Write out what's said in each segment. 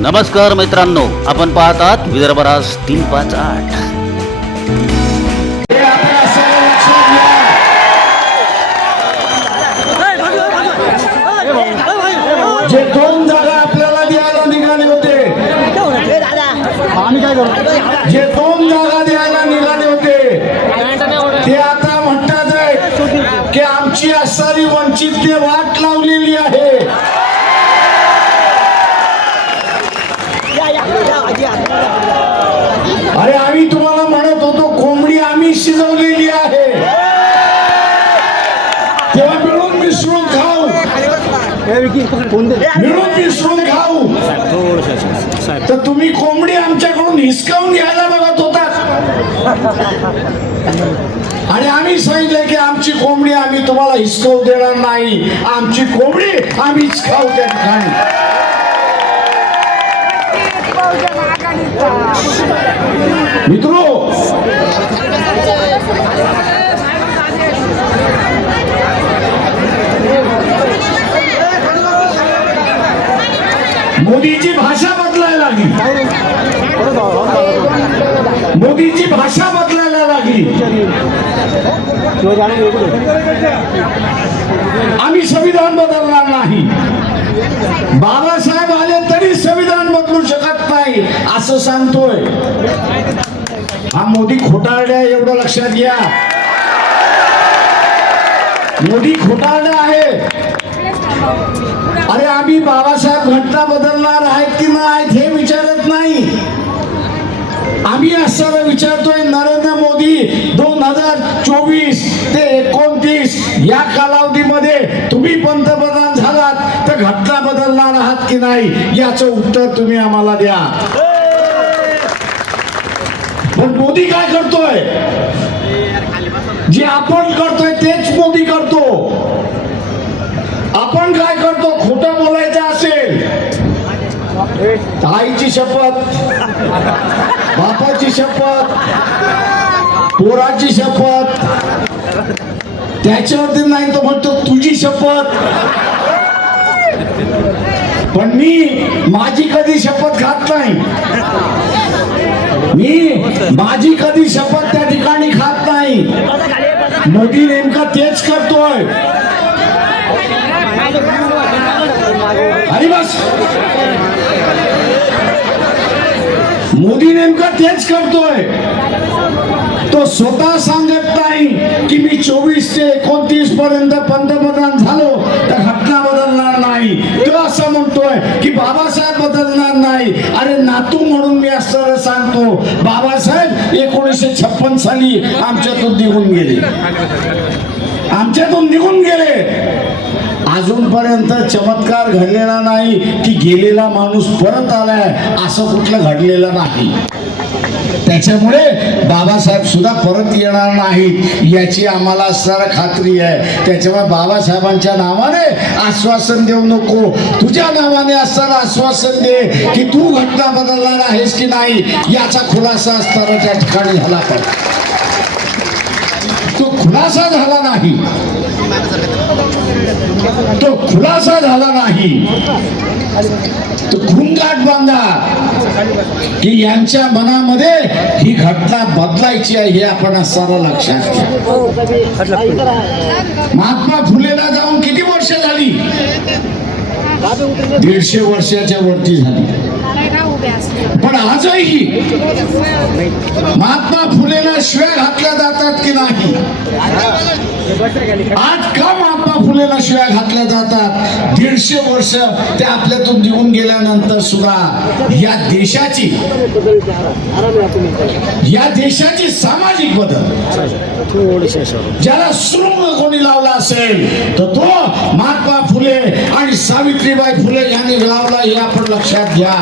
नमस्कार मित्रांनो आपण पाहतात विदर्भराज तीन पाच आठ. जे दोन जागा आपल्याला द्यायला निघाले होते जे दोन जागा द्यायला निघाले होते ते आता म्हणतात आहे की आमची असणारी वंचितने वाट मिळून मिसळून खाऊ. तर तुम्ही कोंबडी आमच्याकडून हिसकावून घ्यायला बघत होता आणि आम्ही सांगितलं की आमची कोंबडी आम्ही तुम्हाला हिसकावू देणार नाही. आमची कोंबडी आम्हीच खाऊ त्या ठिकाणी मित्रो मोदीची भाषा बदलायला लागली. मोदीची भाषा बदलायला लागली. आम्ही संविधान बदलणार नाही. बाबासाहेब आले तरी संविधान बदलू शकत नाही असं सांगतोय. हा मोदी खोटारड्या एवढं लक्षात घ्या. मोदी खोटारडा आहे. अरे आम्ही बाबासाहेब घटना बदलणार आहेत की नाही हे विचारत नाही. आम्ही असं विचारतोय नरेंद्र मोदी दोन हजार चोवीस ते एकोणतीस या कालावधीमध्ये तुम्ही पंतप्रधान झालात तर घटना बदलणार आहात की नाही याचं उत्तर तुम्ही आम्हाला द्या. पण मोदी काय करतोय? जे आपण करतोय तेच मोदी करतो आपण काय करतो खोटं बोलायचं असेल आईची शपथ बापाची शपथ पोराची शपथ. त्याच्यावरती नाही तो म्हणतो तुझी शपथ. पण मी माझी कधी शपथ खात नाही. मी माझी कधी शपथ त्या ठिकाणी खात नाही. मोदी नेमका तेच करतोय. आणि बस. मोदी नेमका तेच करतोय. तो स्वतः सांगत नाही की मी चोवीस ते एकोणतीस पर्यंत पंतप्रधान झालो तर घटना बदलणार नाही. तो असं म्हणतोय की बाबासाहेब बदलणार नाही. अरे नातू म्हणून मी असं सांगतो. बाबासाहेब एकोणीसशे छप्पन साली आमच्यातून निघून गेले. आमच्यातून निघून गेले. अजूनपर्यंत चमत्कार घडलेला नाही की गेलेला माणूस परत आलाय असं कुठलं घडलेलं नाही. त्याच्यामुळे बाबासाहेब सुद्धा परत येणार नाहीत याची आम्हाला सर खात्री आहे. त्याच्यामुळे बाबासाहेबांच्या नावाने आश्वासन देऊ नको. तुझ्या नावाने असताना आश्वासन दे की तू घटना बदलणार आहेस की नाही याचा खुलासा असताना त्या ठिकाणी झाला पण तो खुलासा झाला नाही. तो खुलासा झाला नाही. तो घुंगाट बांधा. की यांच्या मनामध्ये ही घटना बदलायची आहे हे आपण सारा लक्षात घ्या. महात्मा फुलेला जाऊन किती वर्ष झाली? दीडशे वर्षाच्या वरती झाली. पण आजही महात्मा फुलेला शिव्या घातल्या जातात की नाही? आज का महात्मा फुलेला शिव्या घातल्या जातात? दीडशे वर्ष ते आपल्यातून निघून गेल्यानंतर सुद्धा या देशाची या देशाची सामाजिक बदल. ज्याला सुरुंग कोणी लावला असेल तर तो महात्मा फुले आणि सावित्रीबाई फुले यांनी लावला हे आपण लक्षात घ्या.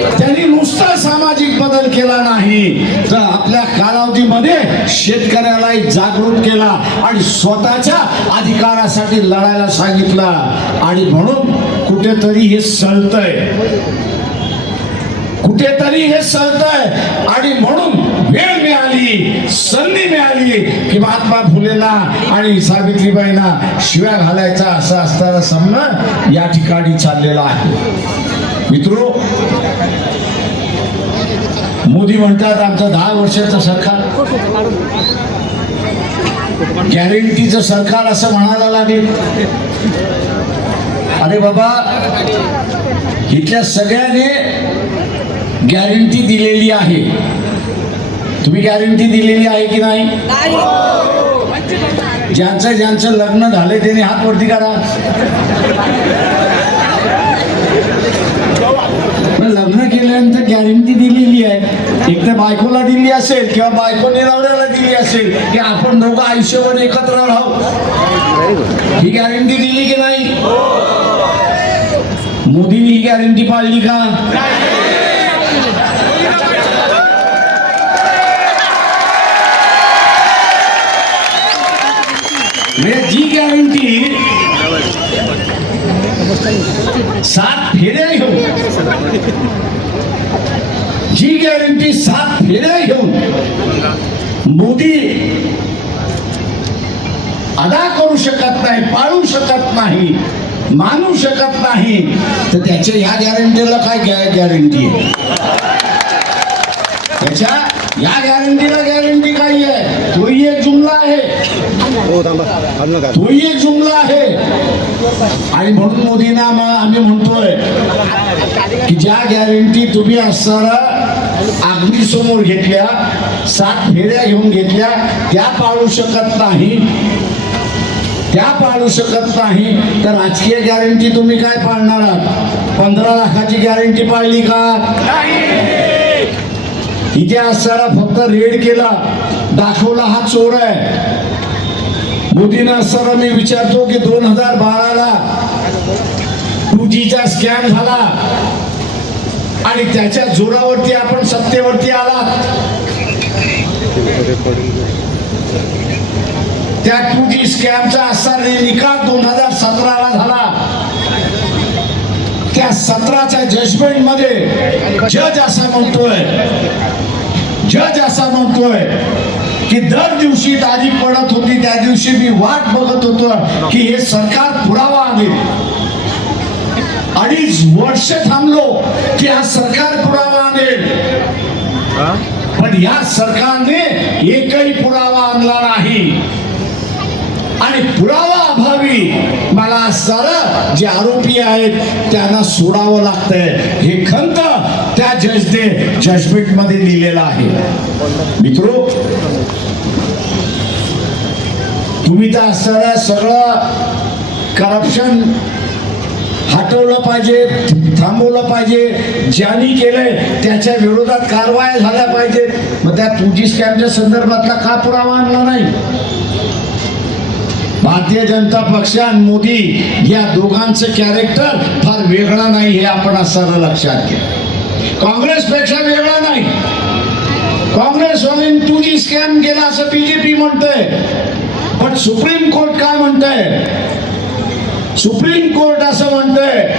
त्यांनी नुसता सामाजिक बदल केला नाही. तर आपल्या कालावधीमध्ये शेतकऱ्याला जागृत केला आणि स्वतःच्या अधिकारासाठी लढायला सांगितलं. आणि म्हणून कुठेतरी हे सळतय. कुठेतरी हे सळतय. आणि म्हणून वेळ मिळाली संधी मिळाली की महात्मा फुलेंना आणि सावित्रीबाईंना शिव्या घालायचा असं असताना समन या ठिकाणी चाललेला आहे. मित्रो मोदी म्हणतात आमचं दहा वर्षाचं सरकार. गॅरंटीचं सरकार असं म्हणायला लागले. अरे बाबा इथल्या सगळ्याने गॅरंटी दिलेली आहे. तुम्ही गॅरंटी दिलेली आहे की नाही? ज्यांचं ज्यांचं लग्न झालंय त्यांनी हात वरती करा. लग्न केल्यानंतर गॅरंटी दिलेली आहे. एक तर बायकोला दिली असेल किंवा बायकोने नवऱ्याला दिली असेल की आपण दोघं आयुष्यभर एकत्र राहू ही गॅरंटी दिली की नाही मोदींनी ही गॅरंटी पाळली का म्हणजे जी गॅरंटी सात फेऱ्या घेऊन जी गॅरंटी सात फेऱ्या घेऊन मोदी अदा करू शकत नाही पाळू शकत नाही मानू शकत नाही तर त्याच्या ह्या गॅरंटीला काय गॅरंटी आहे? त्याच्या या गॅरंटीला गॅरंटी काही आहे? तोही एक जुमला आहे. हो तोही एक जुमला आहे. आणि म्हणून मोदींना आम्हा- आम्ही म्हणतोय की ज्या गॅरंटी तुम्ही असताना अग्नीसमोर घेतल्या सात फेऱ्या घेऊन घेतल्या त्या पाळू शकत नाही. त्या पाळू शकत नाही. तर राजकीय गॅरंटी तुम्ही काय पाळणार आहात? पंधरा लाखाची गॅरंटी पाळली का? इथे असताना फक्त रेड केला. दाखवला हा चोर आहे. मोदींना असताना मी विचारतो की दोन हजार बाराला टू जीचा स्कॅम झाला. आणि त्याच्या जोरावरती आपण सत्तेवरती आलात. त्या टू स्कॅमचा असा निकाल दोन हजार सतराला झाला. त्या सतराच्या जजमेंटमध्ये जज असा म्हणतोय जज असा म्हणतोय की दर दिवशी तारीख पडत होती त्या दिवशी मी वाट बघत होतो की हे सरकार पुरावा आणेल अडीच वर्ष थांबलो की हा सरकार पुरावा आणेल. पण या सरकारने एकही पुरावा आणला नाही. आणि पुरावा अभावी मला सारं जे आरोपी आहेत त्यांना सोडावं लागतंय. हे खंत त्या जजने जजमेंटमध्ये लिहिलेलं आहे. मित्रो तुम्ही तर असताना सगळं करप्शन हटवलं पाहिजे थांबवलं पाहिजे. ज्यांनी केलंय त्याच्या विरोधात कारवाया झाल्या पाहिजेत. मग त्या टू स्कॅमच्या संदर्भातला का पुरावा आणला नाही? भारतीय जनता पक्ष आणि मोदी या दोघांचं कॅरेक्टर फार वेगळा नाही हे आपण असं लक्षात घ्या. काँग्रेसपेक्षा वेगळा नाही. काँग्रेसवाल्यांनी टू जी स्कॅम केला असं बीजेपी म्हणतंय. पण सुप्रीम कोर्ट काय म्हणतंय? सुप्रीम कोर्ट असं म्हणतंय.